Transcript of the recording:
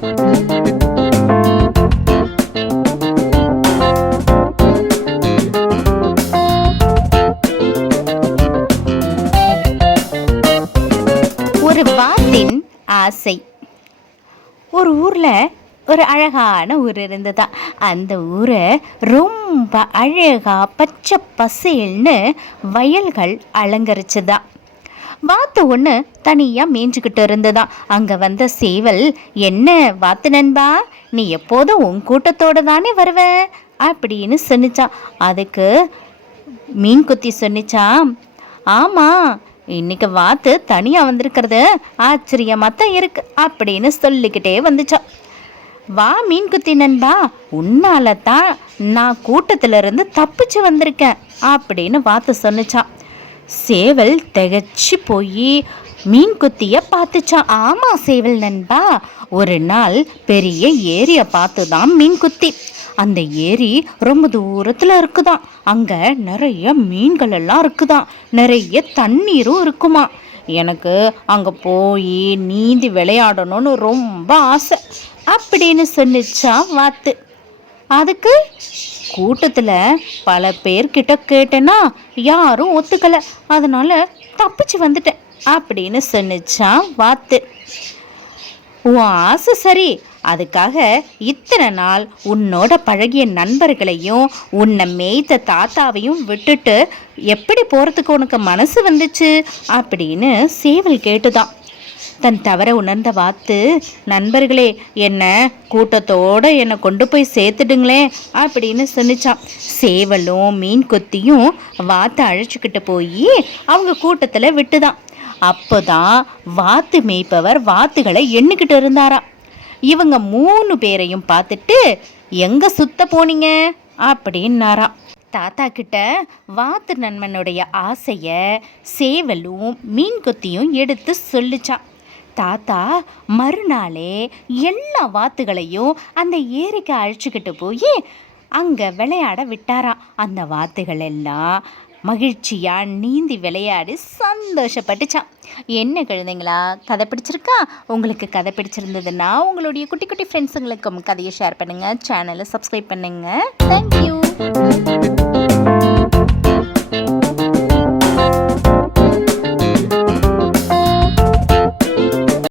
ஒரு வாத்தின் ஆசை. ஒரு ஊரில் ஒரு அழகான ஊர் இருந்ததா. அந்த ஊரை ரொம்ப அழகா பச்சை பசேல்னு வயல்கள் அலங்கரிச்சுதான். வாத்து ஒன்று தனியாக மேய்ஞ்சிக்கிட்டு இருந்ததான். அங்கே வந்த சேவல், என்ன வாத்து நண்பா, நீ எப்போதும் உன் கூட்டத்தோடு தானே வருவ அப்படின்னு சொன்னிச்சான். அதுக்கு மீன் குத்தி சொன்னிச்சான், ஆமாம், இன்னைக்கு வாத்து தனியாக வந்திருக்கிறது ஆச்சரியமாக தான் இருக்கு அப்படின்னு சொல்லிக்கிட்டே வந்துச்சான். வா மீன் குத்தி நண்பா, உன்னால தான் நான் கூட்டத்திலிருந்து தப்பிச்சு வந்திருக்கேன் அப்படின்னு வாத்து சொன்னிச்சான். சேவல் திகச்சு போய் மீன் குத்திய பார்த்துச்சான். ஆமாம் சேவல் நண்பா, ஒரு நாள் பெரிய ஏரியை பார்த்து தான் மீன் குத்தி. அந்த ஏரி ரொம்ப தூரத்தில் இருக்குதான். அங்கே நிறைய மீன்கள் எல்லாம் இருக்குதான், நிறைய தண்ணீரும் இருக்குமா. எனக்கு அங்கே போய் நீந்தி விளையாடணும்னு ரொம்ப ஆசை அப்படின்னு சொன்னிச்சான் வாத்து. அதுக்கு கூட்டத்தில் பல பேர்கிட்ட கேட்டேன்னா யாரும் ஒத்துக்கலை, அதனால தப்பிச்சு வந்துட்டேன் அப்படின்னு சொன்னிச்சான் வாத்து. உன் ஆசை சரி, அதுக்காக இத்தனை நாள் உன்னோட பழகிய நண்பர்களையும் உன்னை மேய்த்த தாத்தாவையும் விட்டுட்டு எப்படி போகிறதுக்கு உனக்கு மனசு வந்துச்சு அப்படின்னு சேவல் கேட்டுதான். தன் தவற உணர்ந்த வாத்து, நண்பர்களே, என்னை கூட்டத்தோடு என்னை கொண்டு போய் சேர்த்துடுங்களே அப்படின்னு சொன்னிச்சான். சேவலும் மீன் கொத்தியும் வாத்தை அழைச்சிக்கிட்டு போய் அவங்க கூட்டத்தில் விட்டுதான். அப்போதான் வாத்து மேய்ப்பவர் வாத்துகளை எண்ணிக்கிட்டு இருந்தாராம். இவங்க 3 பேரையும் பார்த்துட்டு, எங்கே சுத்த போனீங்க அப்படின்னாராம். தாத்தா கிட்ட வாத்து நண்பனுடைய ஆசையை சேவலும் மீன் கொத்தியும் எடுத்து சொல்லிச்சான். தாத்தா மறுநாளே எல்லா வாத்துகளையும் அந்த ஏரிக்கு அழைச்சிக்கிட்டு போய் அங்கே விளையாட விட்டாராம். அந்த வாத்துகள் எல்லாம் மகிழ்ச்சியாக நீந்தி விளையாடி சந்தோஷப்பட்டுச்சான். என்ன குழந்தைங்களா, கதை பிடிச்சிருக்கா? உங்களுக்கு கதை பிடிச்சிருந்ததுன்னா உங்களுடைய குட்டி குட்டி ஃப்ரெண்ட்ஸுங்களுக்கும் கதையை ஷேர் பண்ணுங்கள், சேனலை சப்ஸ்கிரைப் பண்ணுங்கள். தேங்க்யூ.